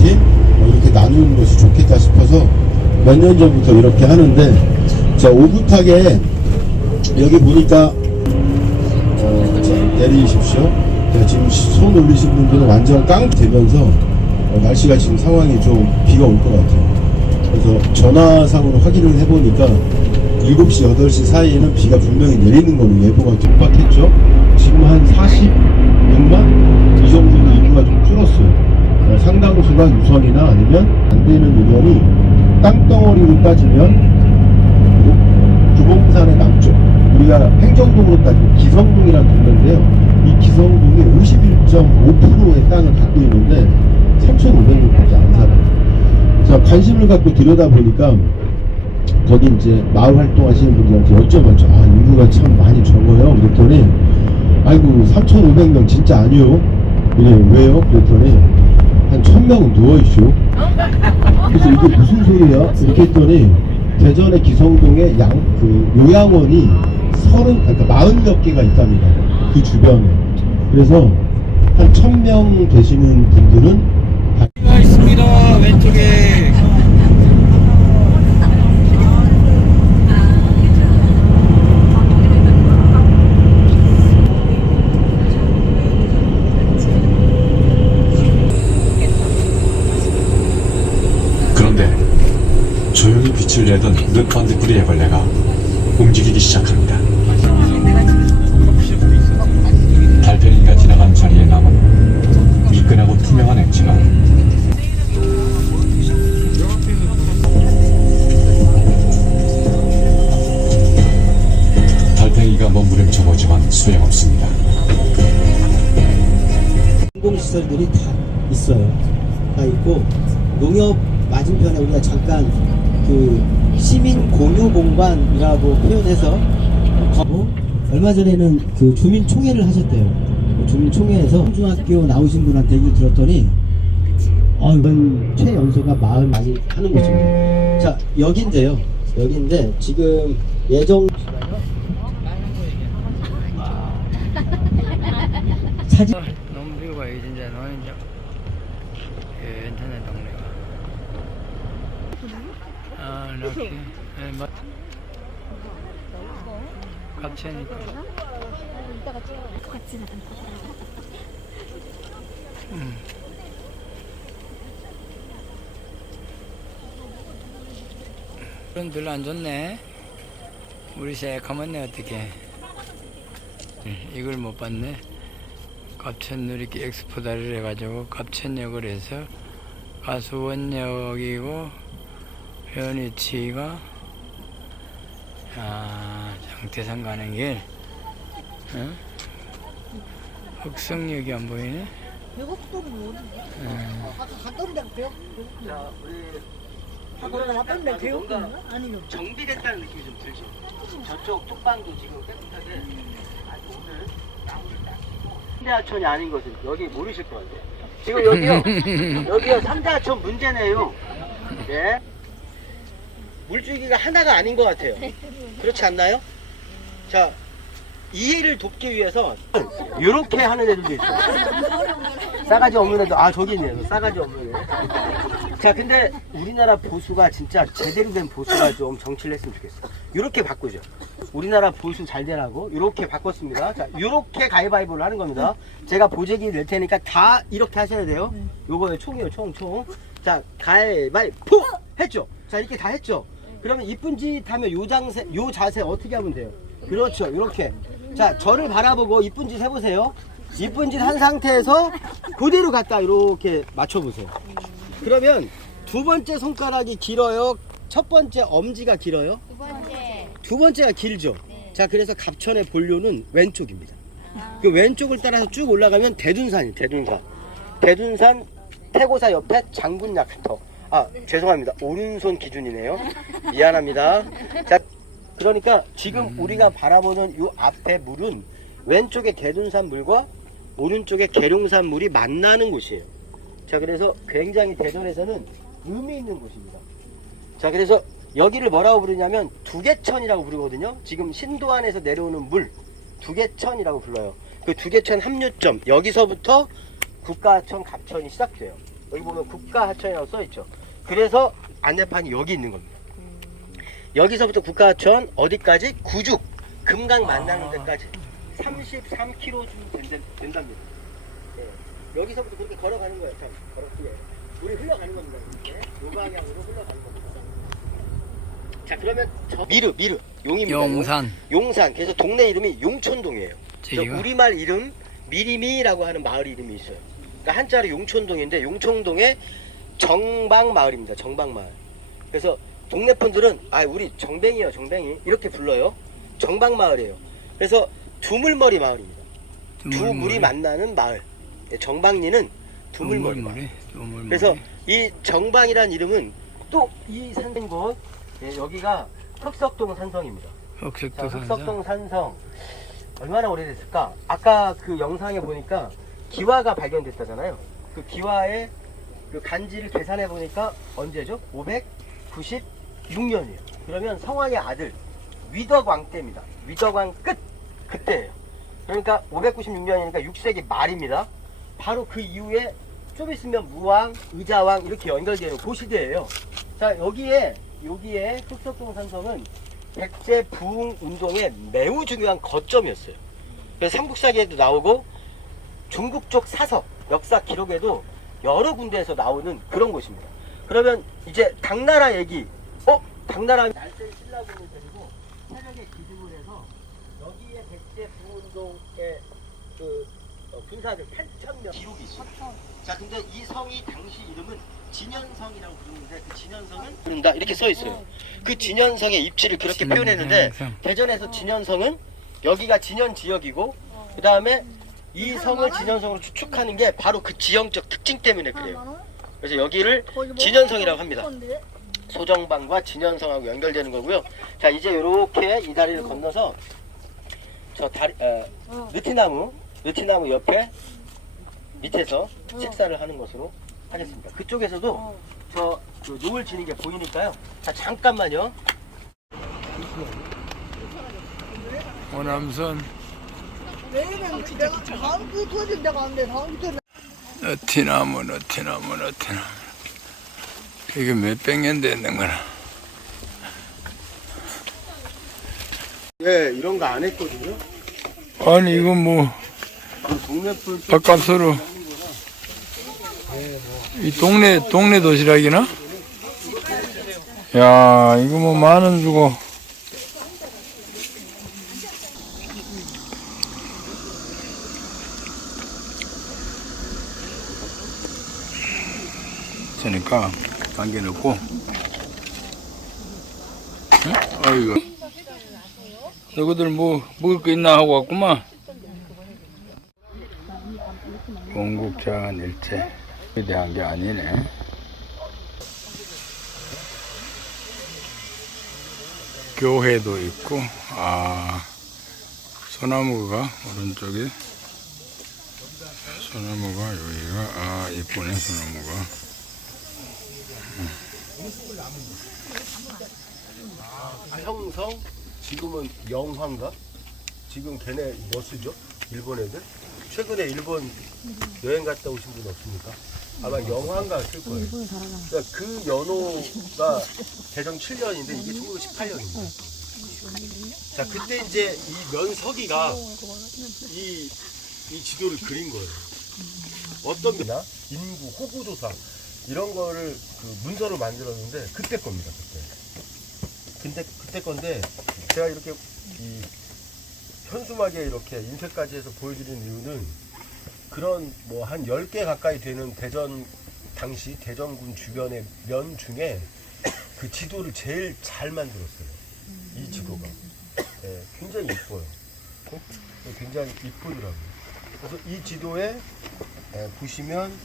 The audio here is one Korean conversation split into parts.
팀 이렇게 나누는 것이 좋겠다 싶어서 몇 년 전부터 이렇게 하는데, 자, 오붓하게 여기 보니까 자, 내리십시오. 자, 지금 손 올리신 분들은 완전 깡 되면서 날씨가 지금 상황이 좀 비가 올 것 같아요. 그래서 전화상으로 확인을 해보니까 7시, 8시 사이에는 비가 분명히 내리는 거는 예보가 촉박했죠. 지금 한 46만? 이 정도 인구가 좀 줄었어요. 상당수가 유선이나 아니면 안 되는 의견이 땅덩어리로 따지면 주봉산의 남쪽, 우리가 행정동으로 따지면 기성동이라는 동네인데요. 이 기성동이 51.5%의 땅을 갖고 있는데 3,500명밖에 안 살아요. 자, 관심을 갖고 들여다보니까 거기 이제 마을 활동하시는 분들한테 여쭤봤죠. 아, 인구가 참 많이 적어요. 그랬더니 아이고 3,500명 진짜 아니요. 그래, 왜요? 그랬더니 한 1,000명은 누워있쇼. 그래서 이게 무슨 소리야? 이렇게 했더니 대전의 기성동에 요양원이 40몇 개가 있답니다. 그 주변에. 그래서 한 1,000명 되시는 분들은 가 있습니다. 왼쪽에. 그런데 조용히 빛을 내던 늑반딧불이 애벌레가 움직이기 시작합니다. 달팽이가 지나간 자리에 남은 미끈하고 투명한 액체가 달팽이가 몸부림쳐보지만 소용없습니다. 공공시설들이 다 있어요. 다 있고, 농협 맞은편에 우리가 잠깐 그 시민 공유 공간이라고 표현해서 얼마 전에는 그 주민총회를 하셨대요. 주민총회에서 중학교 나오신 분한테 얘기를 들었더니 이번 최연소가 마을 많이 하는 곳입니다. 자, 여긴데요. 여긴데 지금 예정 사진 너무 비가 진짜 너는 좀 인터넷 동네가. 아, 이렇게. 네, 맞. 값차니까. 그런 별로 안 좋네. 우리 새까맣네 어떻게. 이걸 못 봤네. 갑천누리끼 엑스포다를 해가지고 갑천역을 해서 가수원역이고 현위치가 장태산 가는 길. 응? 흑성역이 안 보이네. 배고프더니 어딘데? 아까 갔던 데가 배고프고. 자, 우리 아까 갔던 데가 배고프나? 아니요. 정비됐다는 느낌이 좀 들죠. 저쪽 뚝방도 지금 깨끗하게 오늘 삼대하천이 아닌 것은 여기 모르실 것 같아요. 지금 여기요 삼대하천 문제네요. 네. 물줄기가 하나가 아닌 것 같아요. 그렇지 않나요? 자, 이해를 돕기 위해서 이렇게 하는 애들도 있어요. 싸가지 없는 애도 저기 있네요. 싸가지 없는 애. 자, 근데 우리나라 보수가 진짜 제대로 된 보수가 좀 정치를 했으면 좋겠어. 이렇게 바꾸죠. 우리나라 보수 잘 되라고 이렇게 바꿨습니다. 자, 이렇게 가위바위보를 하는 겁니다. 제가 보재기 낼 테니까 다 이렇게 하셔야 돼요. 요거에 총이에요. 총. 자, 가위바위보 했죠. 자, 이렇게 다 했죠. 그러면 이쁜 짓 하면 요 자세 어떻게 하면 돼요? 그렇죠. 이렇게. 자, 저를 바라보고 이쁜 짓 해보세요. 이쁜 짓 한 상태에서 그대로 갖다 이렇게 맞춰보세요. 그러면 두 번째 손가락이 길어요? 첫 번째 엄지가 길어요? 두 번째. 두 번째가 길죠? 네. 자, 그래서 갑천의 본료는 왼쪽입니다. 그 왼쪽을 따라서 쭉 올라가면 대둔산이에요. 대둔산 태고사 옆에 장군약터. 죄송합니다. 오른손 기준이네요. 미안합니다. 자, 그러니까 지금 우리가 바라보는 이 앞에 물은 왼쪽에 대둔산 물과 오른쪽에 계룡산 물이 만나는 곳이에요. 자, 그래서 굉장히 대전에서는 의미 있는 곳입니다. 자, 그래서 여기를 뭐라고 부르냐면 두개천이라고 부르거든요. 지금 신도안에서 내려오는 물 두개천이라고 불러요. 그 두개천 합류점, 여기서부터 국가천 갑천이 시작돼요. 여기 보면 국가하천이라고 써있죠. 그래서 안내판이 여기 있는 겁니다. 여기서부터 국가하천 어디까지? 구죽 금강 만나는 데까지 33km 좀 된답니다. 네. 여기서부터 그렇게 걸어가는 거예요. 참 걸어가요. 물이 흘러가는 겁니다. 이렇게 요 방향으로 흘러가는 겁니다. 자, 그러면 저 미르 용입니다. 용산. 그래서 동네 이름이 용촌동이에요. 저 우리말 이름 미리미라고 하는 마을 이름이 있어요. 그러니까 한자로 용촌동인데 용촌동의 정방마을입니다. 정방마을. 그래서 동네 분들은 우리 정뱅이요, 정뱅이 이렇게 불러요. 정방마을이에요. 그래서 두물머리 마을입니다. 두 물이 만나는 마을. 정방리는 두물머리 마을. 그래서 이 정방이라는 이름은 또 이 산성곳 여기가 흑석동 산성입니다. 흑석동 산성 얼마나 오래됐을까? 아까 그 영상에 보니까 기와가 발견됐다잖아요. 그 기와의 그 간지를 계산해 보니까 언제죠? 596년이에요. 그러면 성왕의 아들 위덕왕 때입니다. 위덕왕 그때예요. 그러니까 596년이니까 6세기 말입니다. 바로 그 이후에 좀 있으면 무왕, 의자왕 이렇게 연결되는 그 시대예요. 자, 여기에 흑석동 산성은 백제 부흥 운동의 매우 중요한 거점이었어요. 그래서 삼국사기에도 나오고 중국 쪽 사석, 역사 기록에도 여러 군데에서 나오는 그런 곳입니다. 그러면 이제 당나라 얘기, 당나라 날쌘 신라군을 데리고 새벽에 기습을 해서 여기에 백제 부흥 운동의 그 군사들 8,000명 기록이 있어요. 자, 근데 이 성이 당시 이름은 진현성이라고 부르는데 그 진현성은 부른다 이렇게 써 있어요. 그 진현성의 입지를 그렇게 표현했는데 대전에서 진현성은 여기가 진현 지역이고 그 다음에 이 성을 진현성으로 추측하는 게 바로 그 지형적 특징 때문에 그래요. 그래서 여기를 진현성이라고 합니다. 소정방과 진현성하고 연결되는 거고요. 자, 이제 이렇게 이 다리를 건너서 저 다리 느티나무 옆에 밑에서 식사를 하는 것으로 하겠습니다. 그쪽에서도 저 노을 지는 게 보이니까요. 자, 잠깐만요. 호남선 내일은 내가 다음 주 토요일 내가 안 돼. 다음 주 토요일. 너티나무. 이게 몇백 년 됐는 거나. 예, 이런 거 안 했거든요. 아니 이건 뭐 동네풀 밥값으로 이 동네 도시락이나? 야, 이거 뭐 10,000원 주고. 그러니까 당겨 넣고. 응? 아이고. 너희들 뭐 먹을 거 있나 하고 왔구만. 건국자한 일제에 대한 게 아니네. 교회도 있고, 소나무가 오른쪽에, 소나무가 여기가, 이쁘네, 소나무가. 형성? 지금은 영화인가? 지금 걔네 뭐 쓰죠? 일본 애들? 최근에 일본 여행 갔다 오신 분 없습니까? 아마 영화인가 쓸 거예요. 그러니까 그 연호가 개정 7년인데 이게 1918년입니다. 자, 그때 이제 이 면석이가 이 지도를 그린 거예요. 어떤 데나 인구, 호구 조사 이런 거를 그 문서로 만들었는데 그때 겁니다. 근데 그때 건데 제가 이렇게 이 현수막에 이렇게 인쇄까지 해서 보여드리는 이유는 그런 뭐 한 10개 가까이 되는 대전 당시 대전군 주변의 면 중에 그 지도를 제일 잘 만들었어요. 이 지도가. 네, 굉장히 이뻐요. 굉장히 이쁘더라고요. 그래서 이 지도에 보시면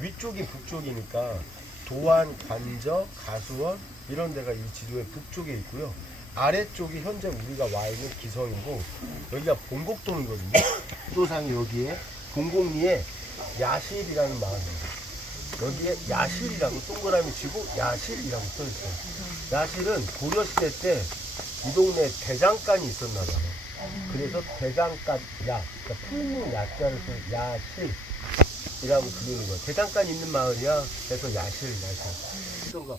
위쪽이 북쪽이니까 도안, 관저, 가수원 이런 데가 이 지도의 북쪽에 있고요. 아래쪽이 현재 우리가 와 있는 기성이고 여기가 봉곡동이거든요. 도상이 여기에 공곡리에 야실이라는 마을입니다. 여기에 야실이라고 동그라미 치고 야실이라고 써있어요. 야실은 고려시대 때 이 동네에 대장간이 있었나 봐요. 그래서 대장간 야, 그러니까 풀무 야자를 써 야실이라고 부르는 거야. 대장간 있는 마을이야. 그래서 야실. 그런가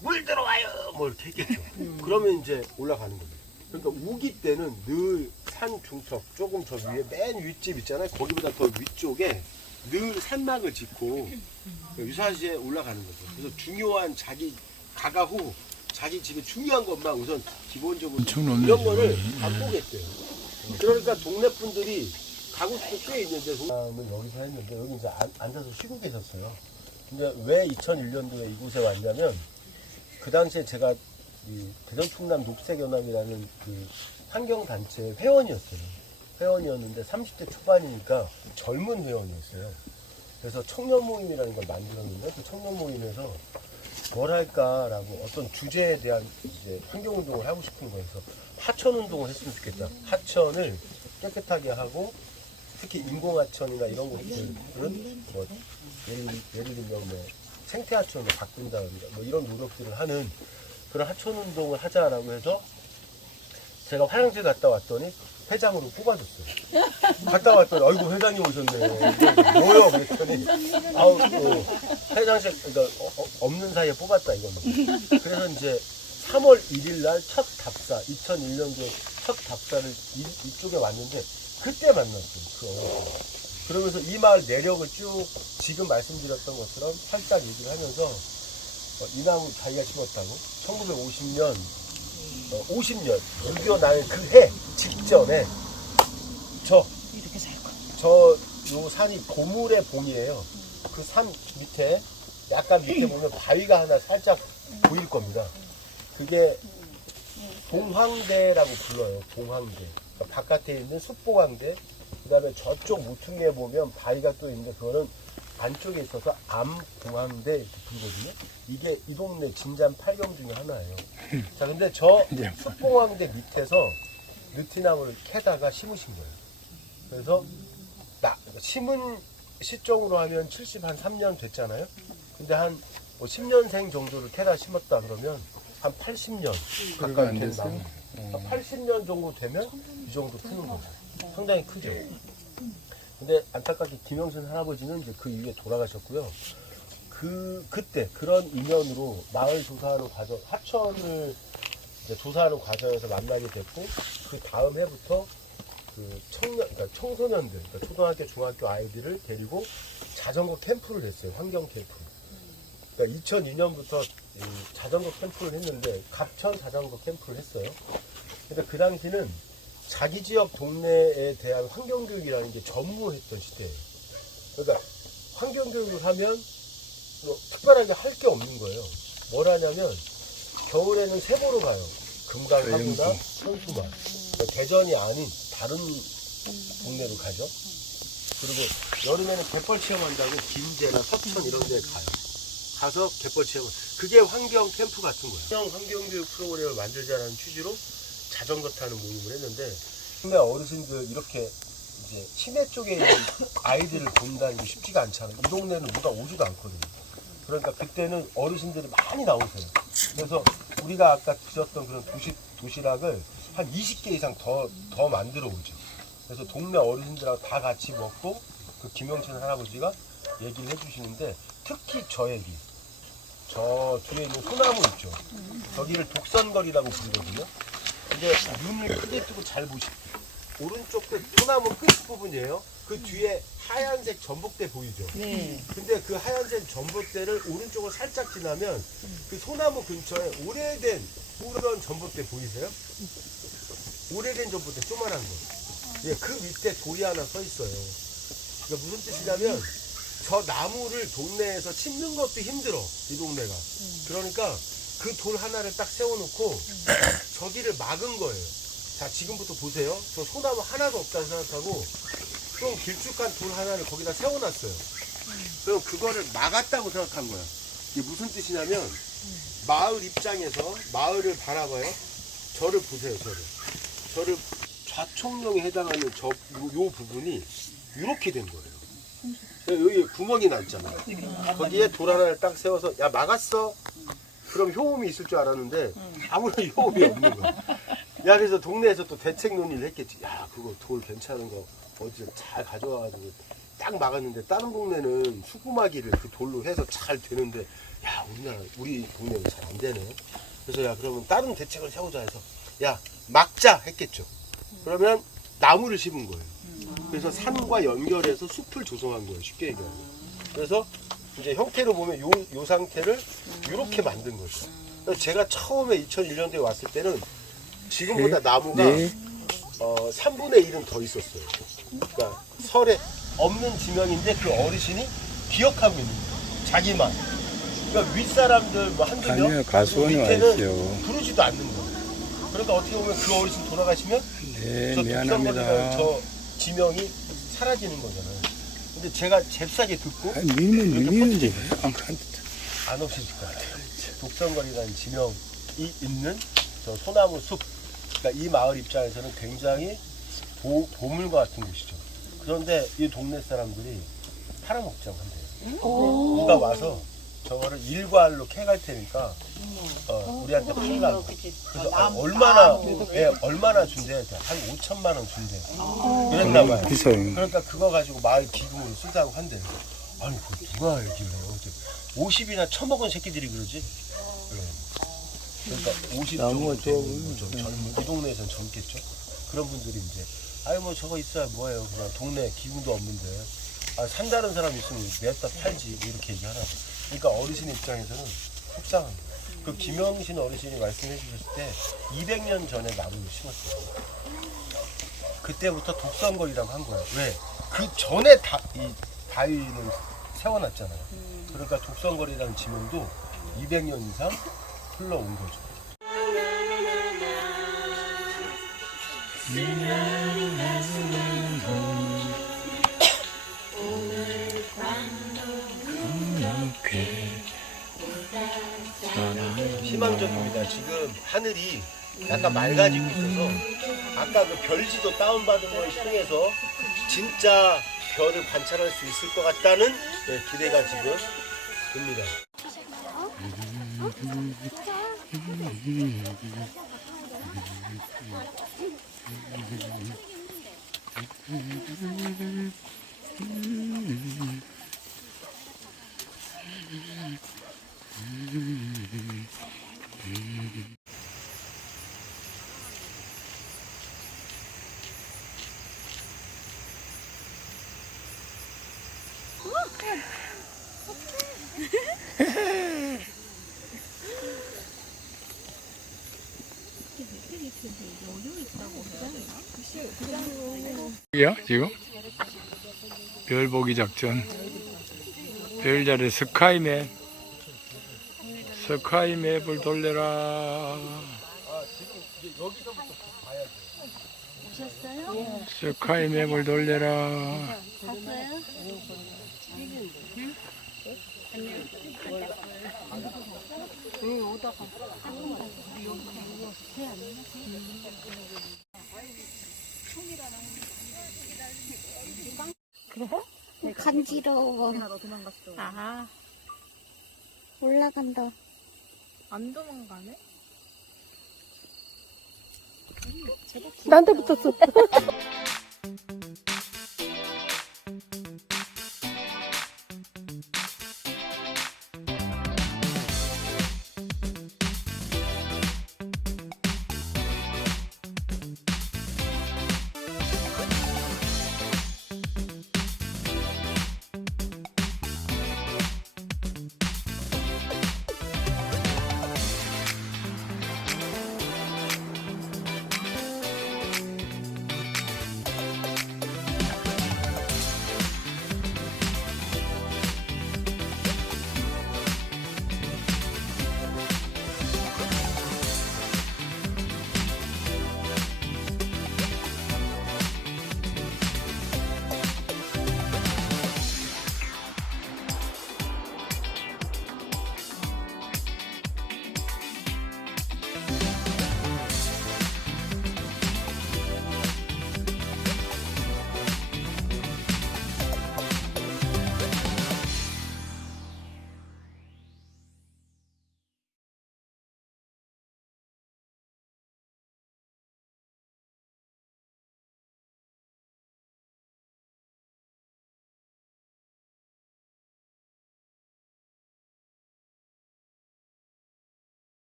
물 들어와요. 뭐 이렇게 했겠죠. 그러면 이제 올라가는 거예요. 그러니까 우기 때는 늘 산 중턱 조금 저 위에 맨 윗집 있잖아요. 거기보다 더 위쪽에 늘 산막을 짓고 유사시에 올라가는 거죠. 그래서 중요한 자기 가가 후 자기 집에 중요한 것만 우선 기본적으로 엄청 이런 거를 넓네, 안 보겠대요. 그러니까 동네 분들이 가고 싶은 꽤 있는데 동네는 여기서 했는데 여기 이제 앉아서 쉬고 계셨어요. 근데 왜 2001년도에 이곳에 왔냐면 그 당시에 제가 이 대전 충남 녹색연합이라는 그 환경단체 회원이었어요. 회원이었는데 30대 초반이니까 젊은 회원이었어요. 그래서 청년 모임이라는 걸 만들었는데 그 청년 모임에서 뭘 할까라고 어떤 주제에 대한 이제 환경운동을 하고 싶은 거여서 하천운동을 했으면 좋겠다. 하천을 깨끗하게 하고 특히 인공하천이나 이런 것들은 뭐 예를 들면 뭐 생태하천으로 바꾼다든가 뭐 이런 노력들을 하는 그런 하천운동을 하자라고 해서 제가 화장실 갔다 왔더니 회장으로 뽑아줬어요. 갔다 왔더니 아이고 회장님 오셨네. 뭐요? 그랬더니 아우 회장실 그러니까 없는 사이에 뽑았다 이거는. 그래서 이제 3월 1일 날 첫 답사 2001년도에 첫 답사를 이쪽에 왔는데 그때 만났어요. 그 어머니. 그러면서 이 마을 내력을 쭉 지금 말씀드렸던 것처럼 살짝 얘기를 하면서 이 나무 자기가 심었다고 1950년 50년 6.25 날 그 해 직전에 요 산이 고물의 봉이에요. 그 산 밑에 약간 밑에 보면 바위가 하나 살짝 보일 겁니다. 그게 봉황대라고 불러요. 봉황대. 그러니까 바깥에 있는 숲봉황대. 그 다음에 저쪽 모퉁이에 보면 바위가 또 있는데 그거는 안쪽에 있어서 암봉황대 이렇게 부르거든요. 이게 이 동네 진잔 8경 중에 하나예요. 자, 근데 저 숲봉황대 밑에서 느티나무를 캐다가 심으신 거예요. 그래서 심은 시점으로 하면 73년 됐잖아요. 근데 한 10년생 정도를 캐다 심었다 그러면 한 80년 가까이 된 나무. 80년 정도 되면 이 정도 크는 거죠. 상당히 크죠. 근데 안타깝게 김영신 할아버지는 이제 그 이후에 돌아가셨고요. 그때 그런 인연으로 마을 조사하는 과정, 하천을 이제 조사하는 과정에서 만나게 됐고, 그 다음 해부터 그 그러니까 청소년들, 그러니까 초등학교, 중학교 아이들을 데리고 자전거 캠프를 했어요. 환경 캠프. 그러니까 2002년부터 자전거 캠프를 했는데, 갑천 자전거 캠프를 했어요. 근데 그 당시는 자기 지역 동네에 대한 환경교육이라는 게 전무했던 시대예요. 그러니까 환경교육을 하면 뭐 특별하게 할 게 없는 거예요. 뭘 하냐면 겨울에는 세보러 가요. 금강하구나 현수막. 그러니까 대전이 아닌 다른 동네로 가죠. 그리고 여름에는 갯벌 체험한다고 김제나 석천 이런 데 가요. 가서 갯벌 체험. 그게 환경 캠프 같은 거예요. 환경교육 프로그램을 만들자라는 취지로 자전거 타는 모임을 했는데, 동네 어르신들 이렇게 이제 시내 쪽에 있는 아이들을 본다는 게 쉽지가 않잖아요. 이 동네는 누가 오지도 않거든요. 그러니까 그때는 어르신들이 많이 나오세요. 그래서 우리가 아까 드셨던 그런 도시락을 한 20개 이상 더 만들어 오죠. 그래서 동네 어르신들하고 다 같이 먹고, 그 김영천 할아버지가 얘기를 해주시는데, 특히 저 얘기. 저 뒤에 있는 소나무 있죠. 저기를 독선거리라고 부르거든요. 근데 눈을 크게 뜨고 잘 보시죠. 오른쪽 끝, 소나무 끝 부분이에요. 그 뒤에 하얀색 전봇대 보이죠? 네. 근데 그 하얀색 전봇대를 오른쪽으로 살짝 지나면 그 소나무 근처에 오래된 그런 전봇대 보이세요? 오래된 전봇대 조만한 거. 예, 그 밑에 돌이 하나 서 있어요. 그러니까 무슨 뜻이냐면 저 나무를 동네에서 심는 것도 힘들어, 이 동네가. 그러니까 그 돌 하나를 딱 세워놓고 저기를 막은 거예요. 자, 지금부터 보세요. 저 소나무 하나도 없다고 생각하고 좀 길쭉한 돌 하나를 거기다 세워놨어요. 그럼 그거를 막았다고 생각한 거야. 이게 무슨 뜻이냐면 마을 입장에서 마을을 바라봐요. 저를 보세요. 저를 좌총령에 해당하는 요 부분이 이렇게 된 거예요. 여기 구멍이 났잖아요. 거기에 돌 하나를 딱 세워서 야 막았어. 그럼 효험이 있을 줄 알았는데 아무런 효험이 없는 거야. 야, 그래서 동네에서 또 대책 논의를 했겠지. 야, 그거 돌 괜찮은 거 어디서 잘 가져와가지고 딱 막았는데 다른 동네는 수구마기를 그 돌로 해서 잘 되는데, 야, 우리 동네는 잘 안 되네. 그래서 야, 그러면 다른 대책을 세우자 해서 야, 막자 했겠죠. 그러면 나무를 심은 거예요. 그래서 산과 연결해서 숲을 조성한 거예요. 쉽게 얘기하면. 그래서 이제 형태로 보면 요 상태를 이렇게 만든 거죠. 그래서 제가 처음에 2001년도에 왔을 때는 지금보다 나무가 네. 3분의 1은 더 있었어요. 그러니까 설에 없는 지명인데 그 어르신이 기억하고 있는 거예요. 자기만. 그러니까 윗사람들 뭐 한두 명, 아니요, 가수원이 와 밑에는 있어요. 부르지도 않는 거예요. 그러니까 어떻게 보면 그 어르신 돌아가시면 네, 저 미안합니다. 독성거리라는 저 지명이 사라지는 거잖아요. 근데 제가 잽싸게 듣고 밀면 안 없어질 것 같아요. 독성거리라는 지명이 있는 저 소나무 숲. 그러니까 이 마을 입장에서는 굉장히 보물과 같은 곳이죠. 그런데 이 동네 사람들이 팔아먹자고 한대요. 누가 와서 저거를 일괄로 캐갈 테니까 우리한테 팔라고. 그래서 얼마나 준대? 한 5천만 원 준대. 그랬나 봐요. 비싸요. 그러니까 그거 가지고 마을 기금으로 쓰자고 한대요. 아니, 그거 누가 얘기를 해요? 50이나 처먹은 새끼들이 그러지? 그러니까 50 정도 되는 좀 젊은, 이 동네에선 젊겠죠? 그런 분들이 이제 아니 뭐 저거 있어야 뭐예요? 그냥 동네 기분도 없는데 산다는 사람 있으면 냈다 팔지 이렇게 얘기하라고. 그러니까 어르신 입장에서는 속상한 거예요. 그 김영신 어르신이 말씀해 주셨을 때 200년 전에 나무를 심었어요. 그때부터 독성거리라고 한 거예요. 왜? 그 전에 이 바위는 세워놨잖아요. 그러니까 독성거리라는 지명도 200년 이상 흘러온 거죠. 희망적입니다. 지금 하늘이 약간 맑아지고 있어서 아까 그 별지도 다운받은 걸 통해서 진짜 별을 관찰할 수 있을 것 같다는 기대가 지금 듭니다. 야, 지금 별 보기 작전. 별자리 스카이맵을 돌려라. 스카이맵을 돌려라. 간지러워. 아, 올라간다. 안 도망가네? 나한테 붙었어.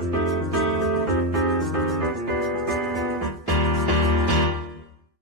네.